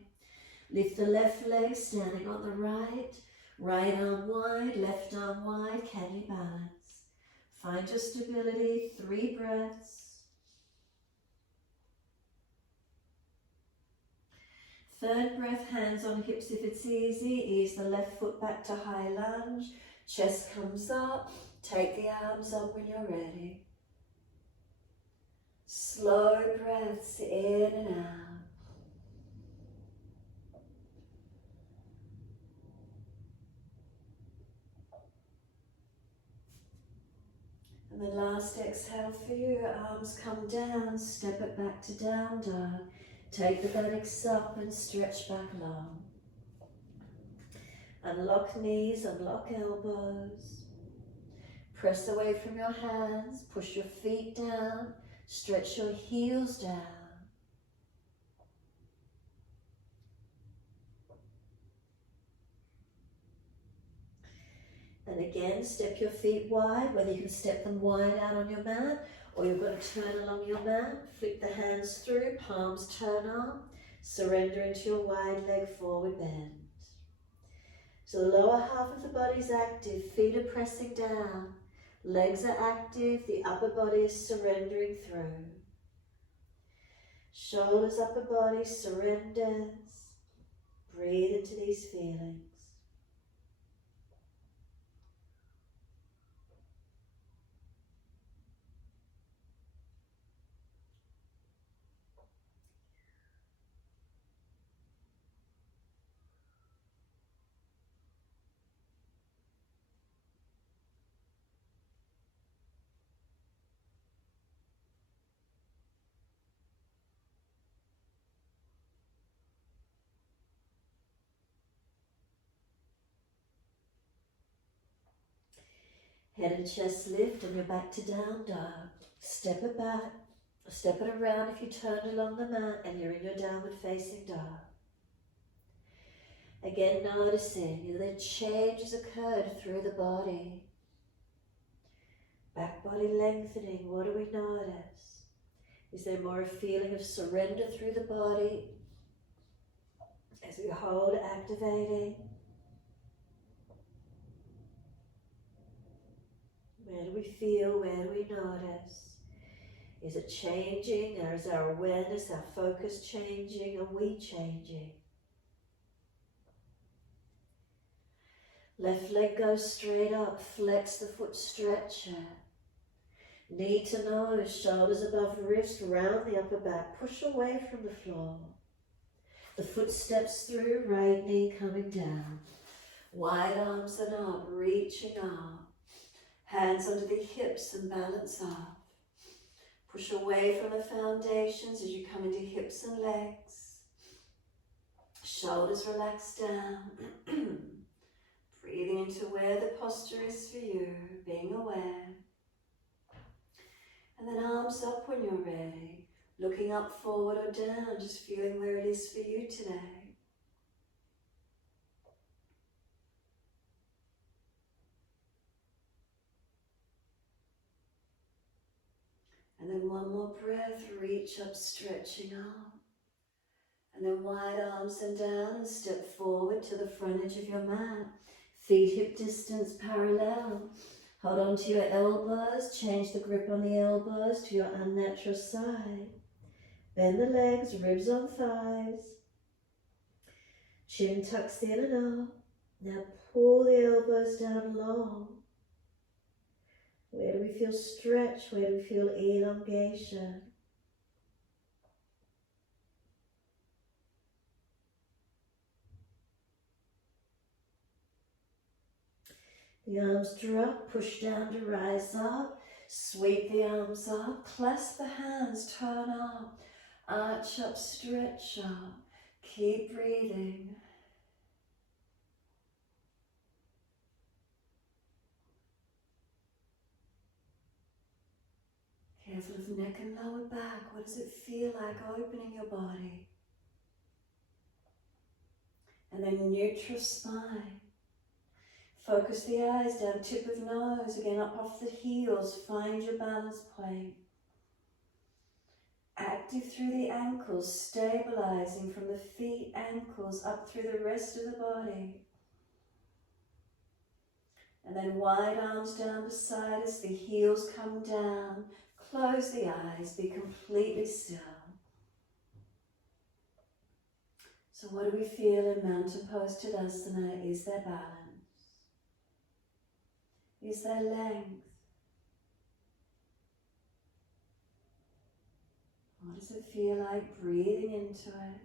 Lift the left leg, standing on the right. Right arm wide, left arm wide. Can you balance? Find your stability. 3 breaths. Third breath, hands on hips if it's easy. Ease the left foot back to high lunge. Chest comes up. Take the arms up when you're ready. Slow breaths in and out. And the last exhale for you, arms come down, step it back to down dog. Take the buttocks up and stretch back long. Unlock knees, unlock elbows. Press away from your hands, push your feet down, stretch your heels down. And again, step your feet wide, whether you can step them wide out on your mat, or you've got to turn along your mat. Flick the hands through, palms turn up. Surrender into your wide leg forward bend. So the lower half of the body is active, feet are pressing down. Legs are active, the upper body is surrendering through. Shoulders, upper body surrenders. Breathe into these feelings. Head and chest lift and you're back to down dog. Step it back, step it around if you turn along the mat and you're in your downward facing dog. Again, noticing the changes occurred through the body. Back body lengthening, what do we notice? Is there more a feeling of surrender through the body as we hold, activating? Where do we feel? Where do we notice? Is it changing? Or is our awareness, our focus changing? Are we changing? Left leg goes straight up. Flex the foot, stretch it. Knee to nose, shoulders above wrist, round the upper back. Push away from the floor. The foot steps through, right knee coming down. Wide arms and up, reaching up. Hands under the hips and balance up. Push away from the foundations as you come into hips and legs. Shoulders relax down. Breathing into where the posture is for you, being aware. And then arms up when you're ready. Looking up, forward or down, just feeling where it is for you today. And then one more breath, reach up, stretching up. And then wide arms and down and step forward to the front edge of your mat. Feet hip distance parallel. Hold on to your elbows, change the grip on the elbows to your unnatural side. Bend the legs, ribs on thighs. Chin tucks in and up. Now pull the elbows down long. Where do we feel stretch? Where do we feel elongation? The arms drop, push down to rise up. Sweep the arms up, clasp the hands, turn up. Arch up, stretch up. Keep breathing. Careful of neck and lower back. What does it feel like opening your body? And then neutral spine. Focus the eyes down, tip of nose, again up off the heels. Find your balance point. Active through the ankles, stabilizing from the feet, ankles, up through the rest of the body. And then wide arms down beside us, the heels come down. Close the eyes, be completely still. So what do we feel in Mountain Pose Tadasana? Is there balance? Is there length? What does it feel like breathing into it?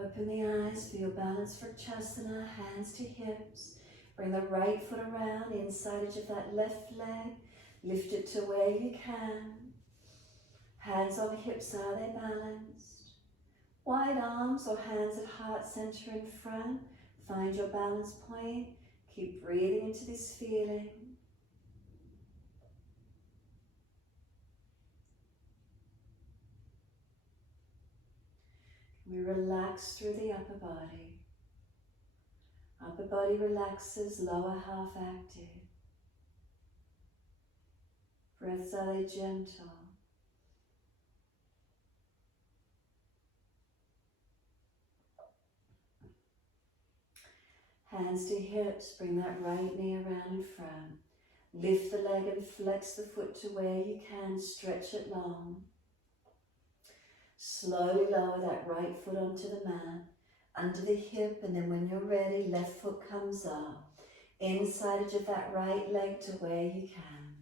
Open the eyes, feel balance for Chasana, hands to hips. Bring the right foot around, inside edge of that left leg. Lift it to where you can. Hands on hips, are they balanced? Wide arms or hands at heart center in front. Find your balance point. Keep breathing into this feeling. We relax through the upper body. Upper body relaxes, lower half active. Breaths, are they gentle? Hands to hips, bring that right knee around in front. Lift the leg and flex the foot to where you can, stretch it long. Slowly lower that right foot onto the mat, under the hip, and then when you're ready, left foot comes up. Inside edge of that right leg to where you can.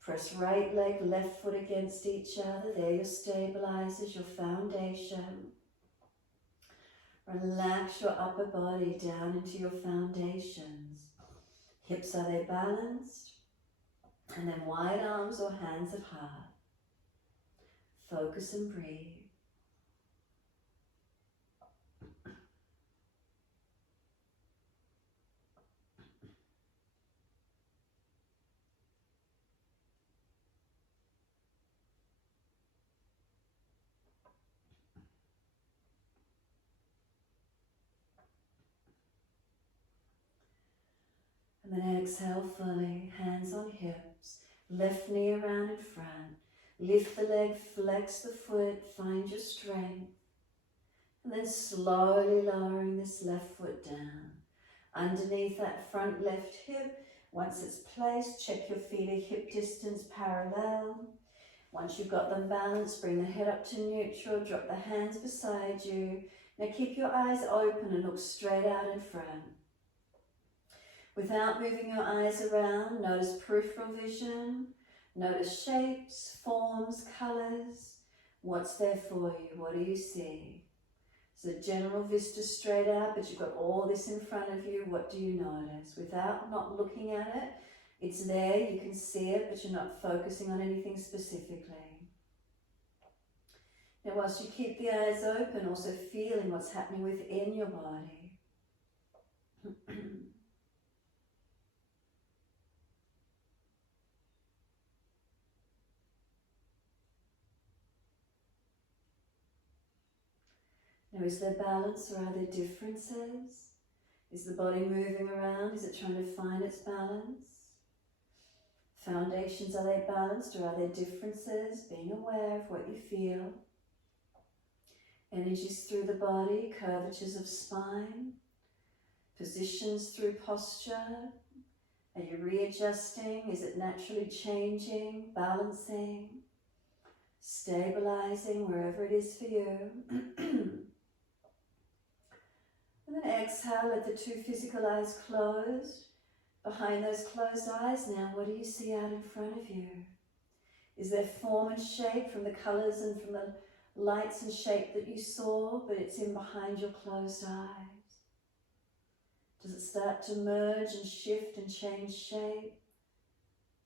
Press right leg, left foot against each other. They're your stabilizers, your foundation. Relax your upper body down into your foundations. Hips, are they balanced? And then wide arms or hands at heart. Focus and breathe. And then exhale fully, hands on hips, left knee around in front. Lift the leg, flex the foot, find your strength. And then slowly lowering this left foot down. Underneath that front left hip, once it's placed, check your feet are hip distance parallel. Once you've got them balanced, bring the head up to neutral, drop the hands beside you. Now keep your eyes open and look straight out in front. Without moving your eyes around, notice peripheral vision, notice shapes, forms, colours. What's there for you? What do you see? It's a general vista straight out, but you've got all this in front of you. What do you notice? Without not looking at it, it's there, you can see it, but you're not focusing on anything specifically. Now, whilst you keep the eyes open, also feeling what's happening within your body. Now, is there balance or are there differences? Is the body moving around? Is it trying to find its balance? Foundations, are they balanced or are there differences? Being aware of what you feel. Energies through the body, curvatures of spine, positions through posture. Are you readjusting? Is it naturally changing, balancing, stabilizing wherever it is for you? And then exhale, let the two physical eyes close. Behind those closed eyes now, what do you see out in front of you? Is there form and shape from the colours and from the lights and shape that you saw, but it's in behind your closed eyes? Does it start to merge and shift and change shape?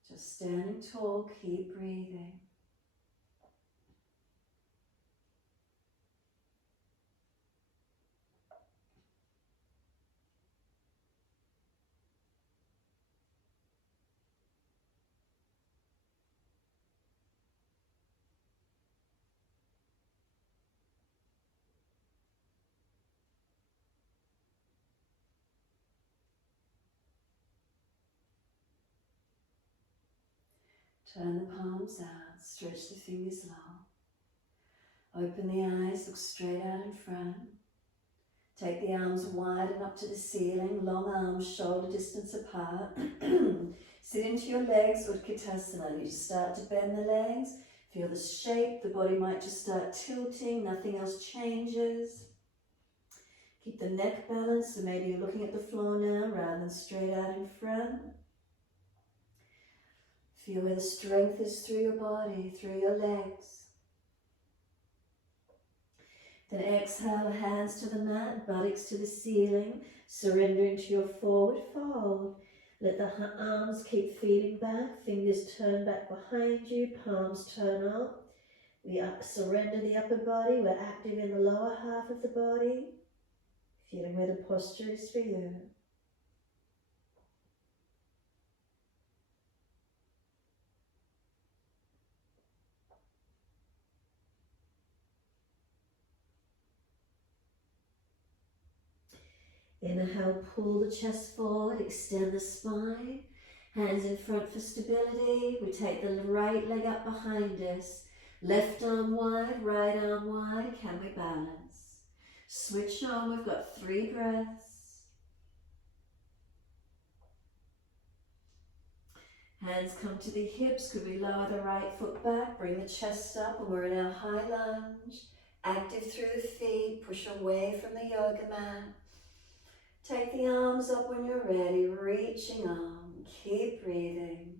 Just standing tall, keep breathing. Turn the palms out, stretch the fingers long. Open the eyes, look straight out in front. Take the arms wide and up to the ceiling, long arms shoulder distance apart. Sit into your legs, Utkatasana. You just start to bend the legs. Feel the shape, the body might just start tilting, nothing else changes. Keep the neck balanced, so maybe you're looking at the floor now rather than straight out in front. Feel where the strength is through your body, through your legs. Then exhale, hands to the mat, buttocks to the ceiling. Surrender into your forward fold. Let the arms keep feeding back, fingers turn back behind you, palms turn up. We surrender the upper body, we're active in the lower half of the body. Feeling where the posture is for you. Inhale, pull the chest forward, extend the spine. Hands in front for stability. We take the right leg up behind us. Left arm wide, right arm wide. Can we balance? Switch on, we've got 3 breaths. Hands come to the hips. Could we lower the right foot back? Bring the chest up and we're in our high lunge. Active through the feet. Push away from the yoga mat. Take the arms up when you're ready, reaching arm. Keep breathing.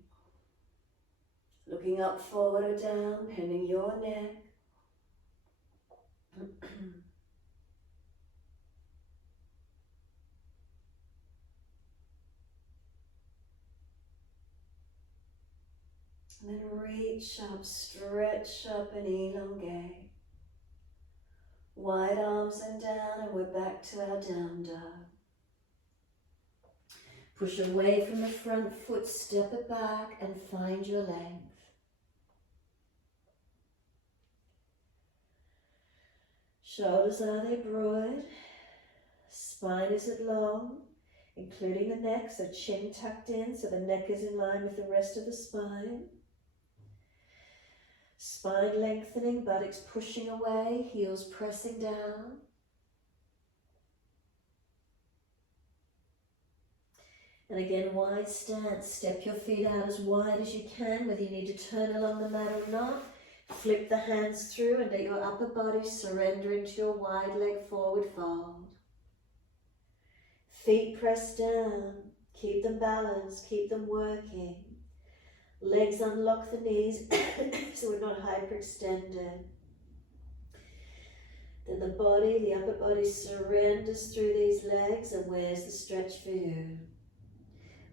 Looking up, forward or down, bending your neck. And then reach up, stretch up and elongate. Wide arms and down, and we're back to our down dog. Push away from the front foot, step it back and find your length. Shoulders, are they broad? Spine, is it long? Including the neck, so chin tucked in, so the neck is in line with the rest of the spine. Spine lengthening, buttocks pushing away, heels pressing down. And again, wide stance. Step your feet out as wide as you can, whether you need to turn along the mat or not. Flip the hands through and let your upper body surrender into your wide leg forward fold. Feet pressed down. Keep them balanced, keep them working. Legs unlock the knees so we're not hyperextended. Then the body, the upper body surrenders through these legs, and where's the stretch for you?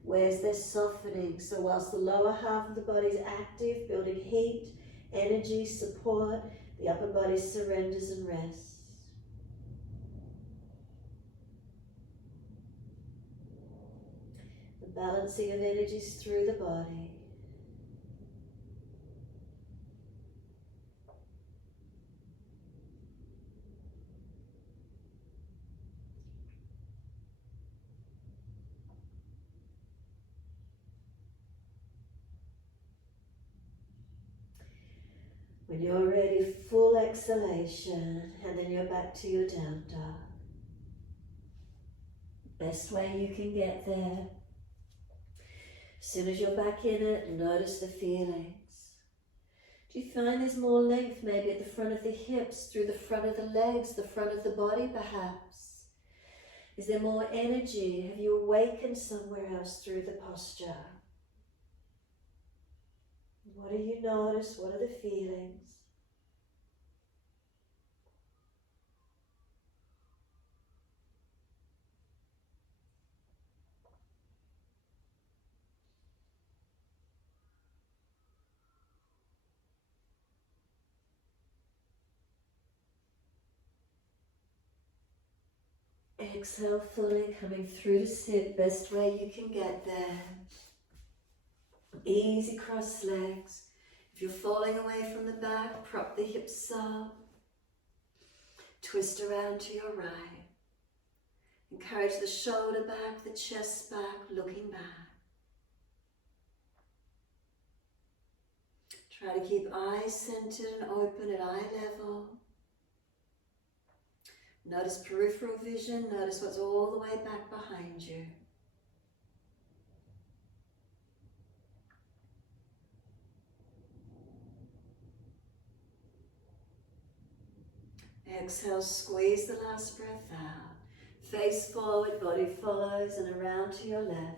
Where's their softening? So whilst the lower half of the body is active, building heat, energy, support, the upper body surrenders and rests. The balancing of energies through the body. When you're ready, full exhalation, and then you're back to your down dog. Best way you can get there. As soon as you're back in it, notice the feelings. Do you find there's more length maybe at the front of the hips, through the front of the legs, the front of the body perhaps? Is there more energy? Have you awakened somewhere else through the posture? What do you notice? What are the feelings? Exhale fully, coming through to sit, best way you can get there. Easy cross legs. If you're falling away from the back, prop the hips up. Twist around to your right. Encourage the shoulder back, the chest back, looking back. Try to keep eyes centered and open at eye level. Notice peripheral vision, notice what's all the way back behind you. Exhale, squeeze the last breath out. Face forward, body follows, and around to your left.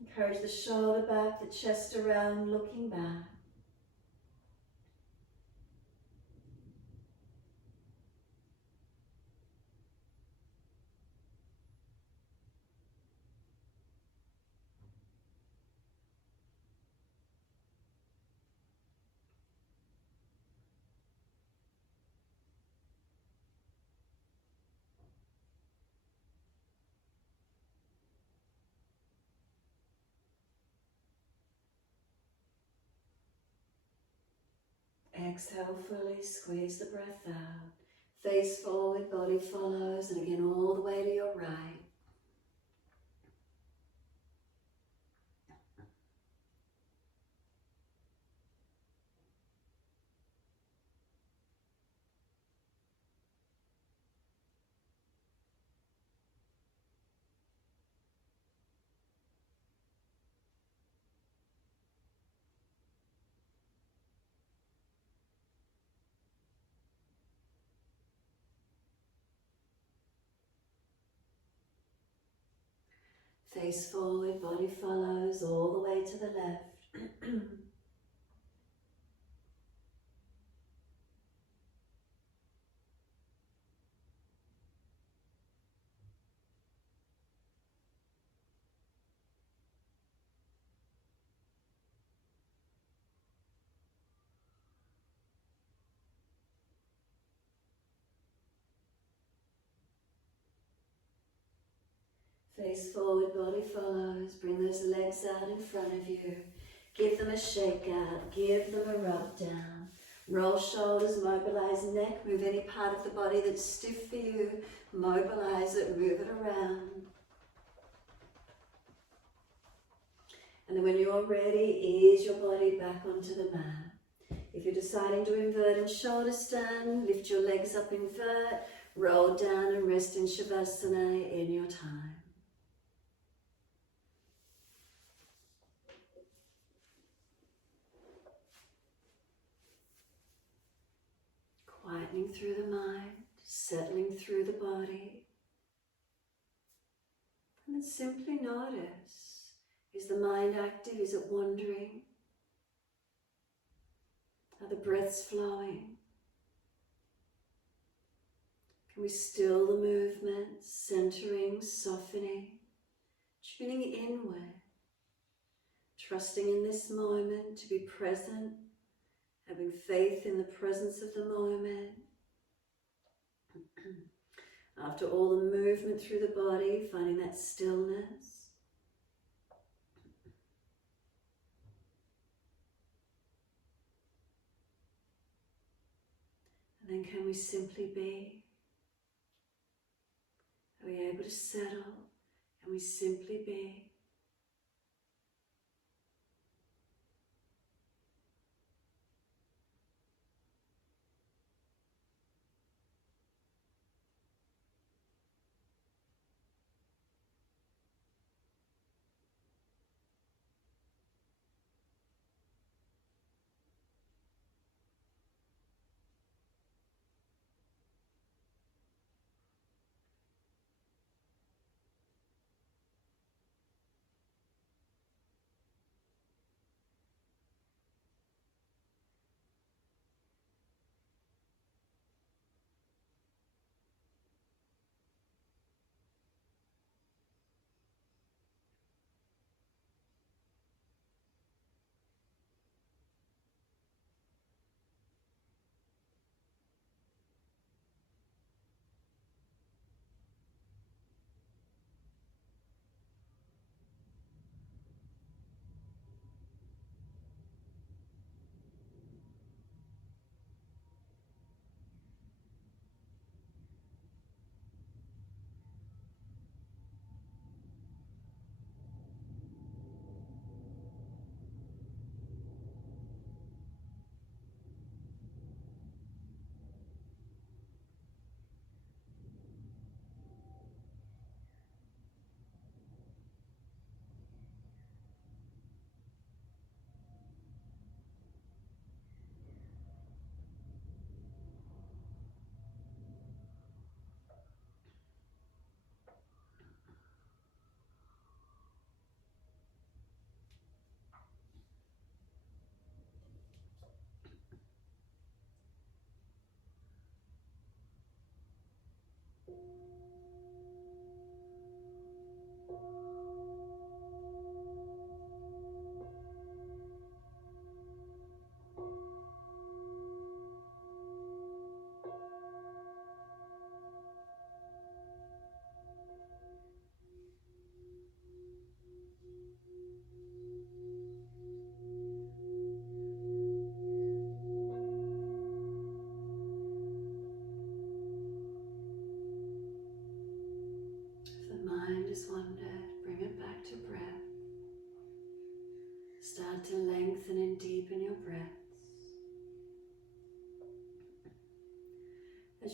Encourage the shoulder back, the chest around, looking back. Exhale fully, squeeze the breath out. Face forward, body follows, and again all the way to your right. Face forward, body follows, all the way to the left. Face forward, body follows. Bring those legs out in front of you. Give them a shake out. Give them a rub down. Roll shoulders, mobilize neck. Move any part of the body that's stiff for you. Mobilize it, move it around. And then when you're ready, ease your body back onto the mat. If you're deciding to invert in shoulder stand, lift your legs up, invert, roll down and rest in Shavasana in your time. Quietening through the mind, settling through the body. And then simply notice, is the mind active? Is it wandering? Are the breaths flowing? Can we still the movement, centering, softening, tuning inward, trusting in this moment to be present, having faith in the presence of the moment. After all the movement through the body, finding that stillness. And then can we simply be? Are we able to settle? Can we simply be?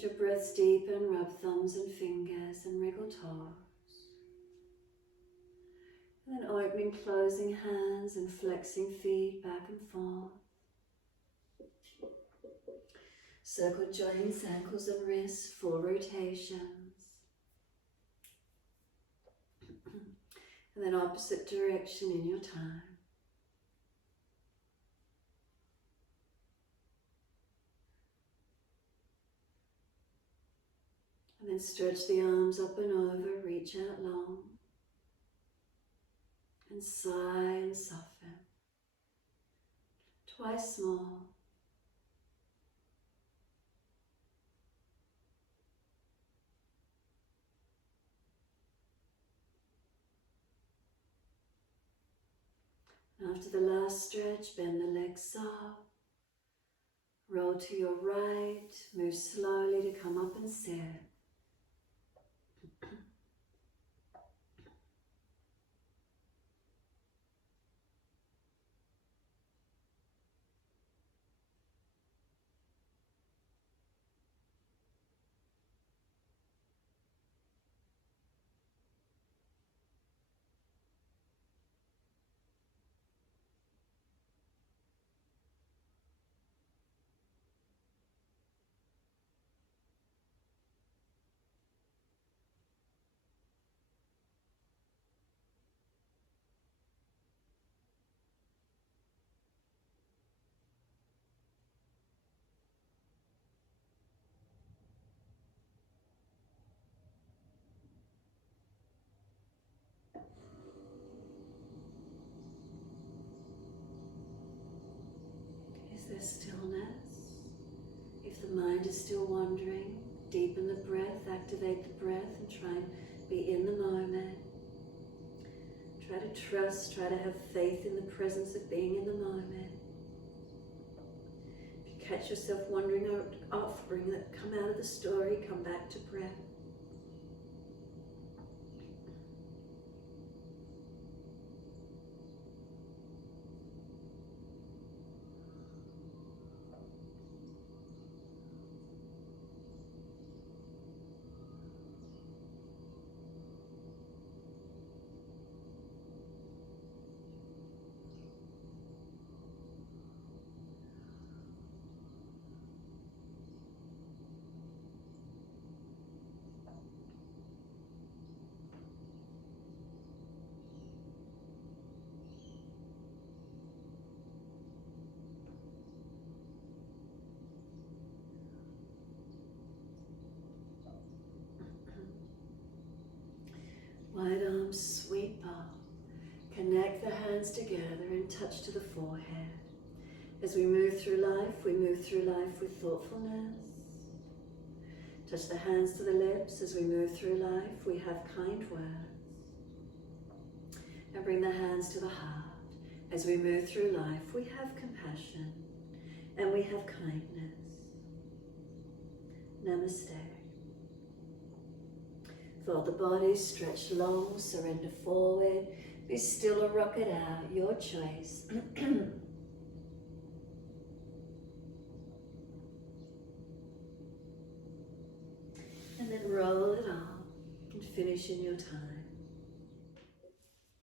As your breaths deepen, rub thumbs and fingers and wriggle toes. And then opening, closing hands and flexing feet back and forth. Circle joints, ankles and wrists, 4 rotations. And then opposite direction in your time. And then stretch the arms up and over, reach out long. And sigh and soften. Twice more. After the last stretch, bend the legs up. Roll to your right, move slowly to come up and sit. Is there stillness? If the mind is still wandering, deepen the breath, activate the breath and try and be in the moment. Try to trust, try to have faith in the presence of being in the moment. If you catch yourself wandering off, bring that, come out of the story, come back to breath. Wide arms sweep up. Connect the hands together and touch to the forehead. As we move through life with thoughtfulness. Touch the hands to the lips. As we move through life, we have kind words. And bring the hands to the heart. As we move through life, we have compassion and we have kindness. Namaste. Fold the body, stretch long, surrender forward. Be still or rock it out, your choice. And then roll it up and finish in your time.